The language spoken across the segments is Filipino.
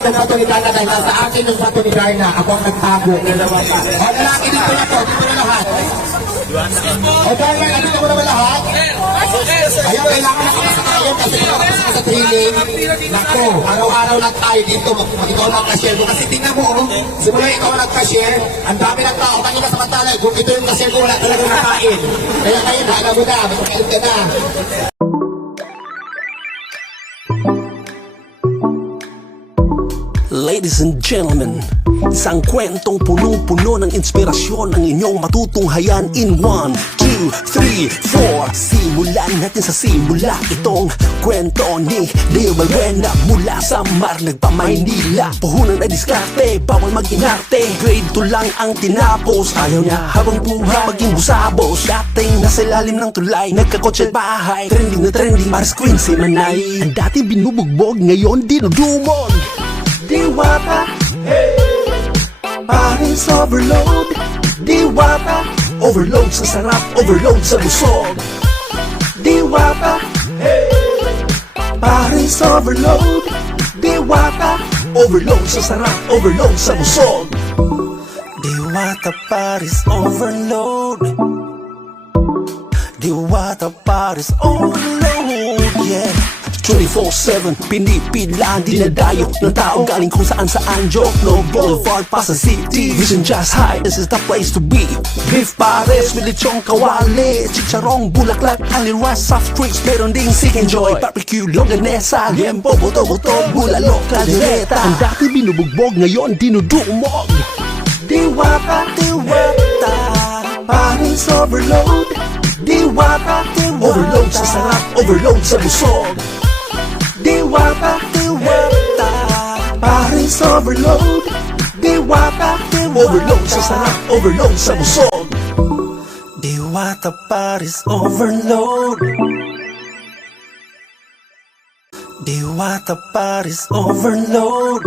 Ang bato ni Darna dahil nasa akin yung bato ni Darna. Ako ang nagtago. O lalaki dito na po. Dito na lahat. O Darna, nandito mo naman lahat. Ayun, kailangan na tayo kasi kapasa ka sa training. Nako, araw-araw lang tayo dito. Ikaw lang cashier mo. Kasi tingnan mo, oh, simula ikaw nag-cashier, ang dami ng tao. Kanina samantala, kung ito yung cashier ko, wala talaga nakain. Kaya kayo, bahala mo na. Magkakalit ka na. Ladies and gentlemen, isang kwentong punong-puno ng inspirasyon ang inyong matutunghayan in 1, 2, 3, 4 Simulan natin sa simula itong kwento ni Leo Balbuena Mula sa Mar, nagpa-Maynila Puhunan na diskarte, bawal mag-inarte. Grade 2 lang ang tinapos. Ayaw niya habang buhay maging busabos. Dating nasa ilalim ng tulay, nagkakotse at bahay. Trending na trending, Mars Queen si Manay. Ang dating binubugbog, ngayon dinudumog Diwata, hey! Paris overload, Diwata Overload sa sarap, overload sa busog. Diwata, hey! Paris overload, Diwata Overload sa sarap, overload sa busog. Diwata Paris overload. Diwata Paris overload, yeah 24-7, pinipilaan, dinadayo ng tao. Galing kung saan saan, joke, no boulevard pa sa city. Vision just high, this is the place to be. Beef pares with lechong kawali. Chicharong bulaklak, aliwa, soft drinks Meron ding seek enjoy, barbecue, longganesa Liempo, buto-buto, bulalo, kaldereta Ang dati binubugbog, ngayon dinudumog. Diwata, diwata Paris overload. Diwata, diwata Overload sa sarap, overload sa busog Diwata, diwata Paris overload. Diwata, diwata Overload sa sarap, overload sa busog. Diwata Paris overload. Diwata Paris overload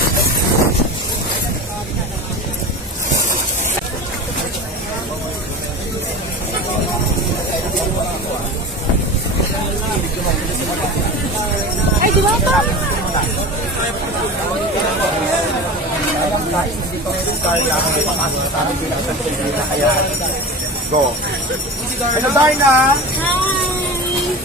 Go. Hello, Darna.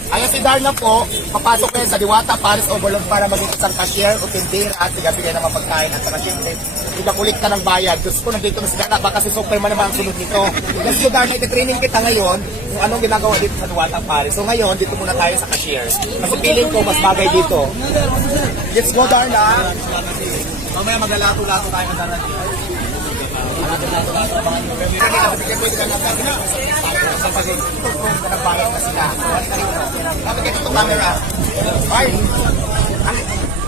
Ayan si Darna po, papasok kayo sa Diwata Paris Overload para maging isang cashier o tindera at sigabigay ng mga pagkain at saka syempre, ibakulit ka ng bayad. Diyos ko, nandito na si Darna, baka si Superman naman ang sunod nito. Let's go Darna, iti-training kita ngayon kung anong ginagawa dito sa Diwata Paris. So ngayon, dito muna tayo sa cashier. Kasi feeling ko, mas bagay dito. Let's go Darna. Mamaya maglalato-lato tayo ng Darna dito. Nagbayad na sila. Dapat ito itong camera. Ay!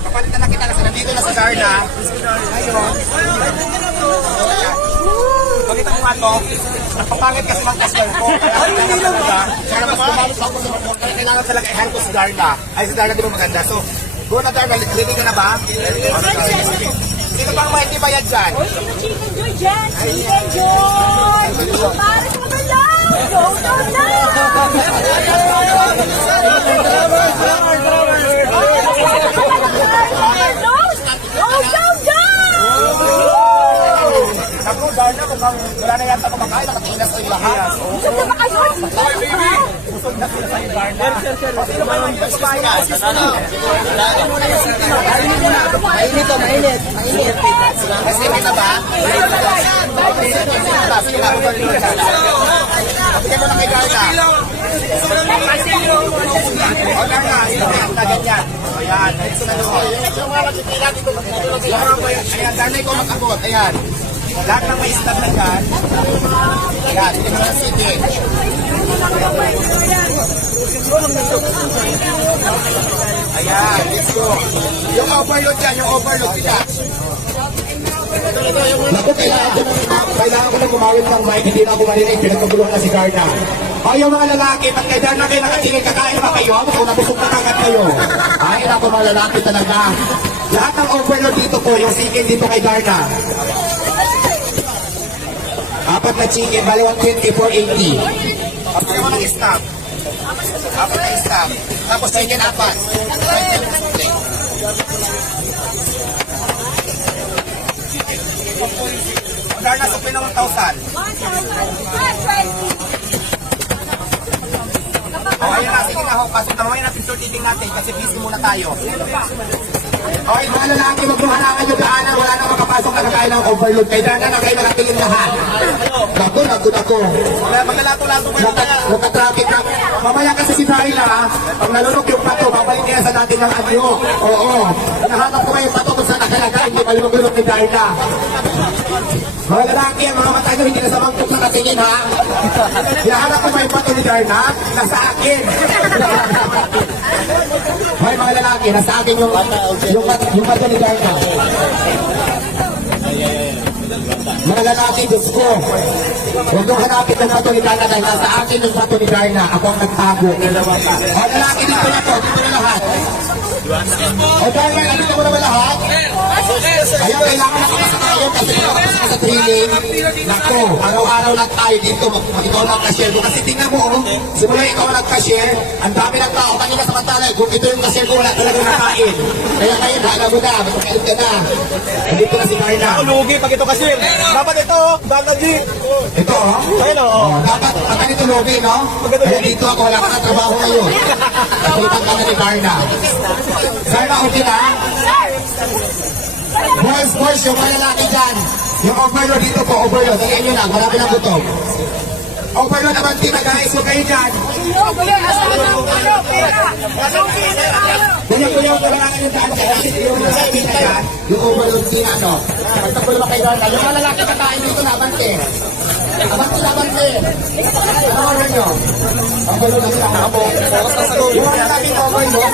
Kapalitan na kita kasi nandito na sa Darna. Ayun. Pakita ko nga to. Napapangit kasi customer ko. Ay, hindi ba? Kaya mas pumalos ako sa mga kailangan talaga i-hand ko si Darna. Ay, si Darna di ba maganda? So, go na Darna. Ready ka na ba? Sino bang hindi bayad dyan? Uy, sino Chicken Joy dyan? Chicken Joy! Para sa overload! Go, go, go! Wala na yata kumakain. Nakatingin na sa lahat. Gusto mo ba kayo? Busog na iyo, Darna. O, sino ba yung bayad? Mainit to, mainit. Mainit. Kasi ba? Sige na, bumalik ka. Bigyan mo na kay Darna. O, Darna, yun na, ganyan. O, yan. Ito na doon. Yung Ayan. Ayan. Lahat may stab na dyan. Ayan, mo na city. Ayan, let's go. Yung overload dyan, yung overload kita. Naku, kailangan ko, kailangan ko na gumawin ng mic, hindi na ako marinig, pinagkaguluhan na si Garna. O yung mga lalaki, ba't kay Darna kayo nakatingin, kakain ba kayo? Kung nabusog na kagad kayo. Ay, naku mga lalaki talaga. Lahat ng overload dito po, yung chicken dito kay Darna. Apat na chicken, bali 120 for 80. Apat naman ng staff. Apat na staff. Tapos chicken apat. Supply na 1,000. 1,000. O, ayun na, sige na ho. Na mamaya natin sortiting natin kasi busy muna tayo. Okay, mga lalaki, halangan yung daanan. Wala na makapasok na kakain ng overload. Kaya dana na kayo nakatingin lahat. Naku. Magkalato-lato kayo Naka, naka-traffic na. Mamaya kasi si Daila, pag nalunok yung pato, babalik niya sa dati ng anyo. Oo. Nahanap ko yung pato kung saan nakalagay. Hindi malunok-lunok ni Daila. Mga lalaki, ang mga mata nyo, hindi na sa mangkok na katingin, ha? Hinahanap ko ba yung pato ni Darna? Nasa akin. Hoy mga lalaki, nasa akin yung yung, yung pato ni Darna. Mga lalaki, Diyos ko. Huwag nyo hanapin ng pato ni Darna dahil nasa akin yung pato ni Darna. Ako ang nagtago. O lalaki, dito na to. Dito na lahat. O Darna, dito mo naman lahat. Ayun, kailangan na kapasa tayo kasi kapasa ka sa training. Nako, araw-araw lang tayo dito. Ikaw lang cashier ko. Kasi tingnan mo, oh, simula ikaw nag-cashier, ang dami ng tao. Kanina sa mantala, kung ito yung cashier ko, wala talagang nakain. Kaya ngayon, hala mo na, magkakain ka na. Nandito na si Carla. Lugi pag ito kasi. Dapat ito, bakal di. Ito, oh. Ayun o. Oh, dapat ang ganito logi, no? Kaya dito ako, wala ka na trabaho ngayon. Nakulitan ka na ni Carla. Carla, okay na? Boys, boys, yung mga lalaki dyan. Yung overload dito po, overload. Tingnan nyo lang, marami ng gutom. Overload naman tina guys, huwag kayo dyan. Ganyan ko yung kailangan yung daan kasi yung mga tina dyan, yung overload tina, no? Basta po kayo doon. Yung mga lalaki kakain dito, labante. Abante, labante. Ano mo nyo? Overload na sila. Ako, focus na sa goal. Yung mga lalaki overload.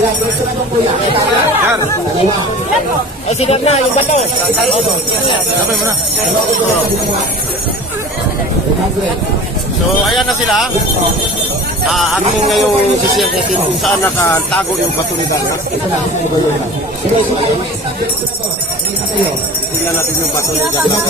Ayan, gusto na itong kuya. Yan. Ay, sinar na, yung bato. So, ayan na sila. Ah, ating ngayong sisir natin kung saan nakatago yung bato ni Darna. Tingnan natin yung bato ni Darna.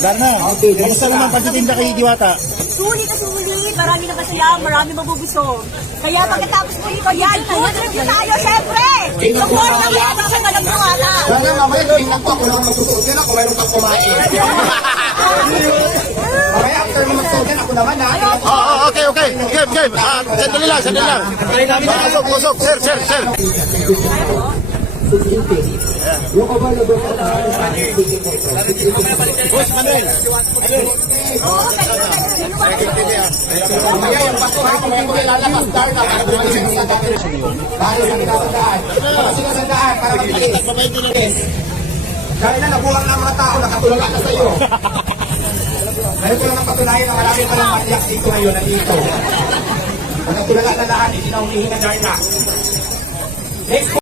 Darna, kamusta naman pagtitinda kay Diwata? Sulit na sulit. Marami na masaya, marami mabubusog. Kaya pagkatapos po nito, yan, food review tayo, syempre! Support na kaya sa mga nagmawala. Sana mamaya tingnan ko, ako lang magsusuot din ako, mayroon kang kumain. Magsuot din, ako naman ha. Oh, oh, okay, okay. Game, game. Ah, sandali lang, sandali lang. Pusok, pusok. Sir, sir, sir. Yung ko na Boss Manuel. Sa sa sa. Dahil na nabuhang ng mga tao, nakatulala na sa'yo. Ngayon ko lang ang patunayan na marami pa lang matiyak dito ngayon na dito. Nakatulala na lahat, hindi na humihinga dahil na. Next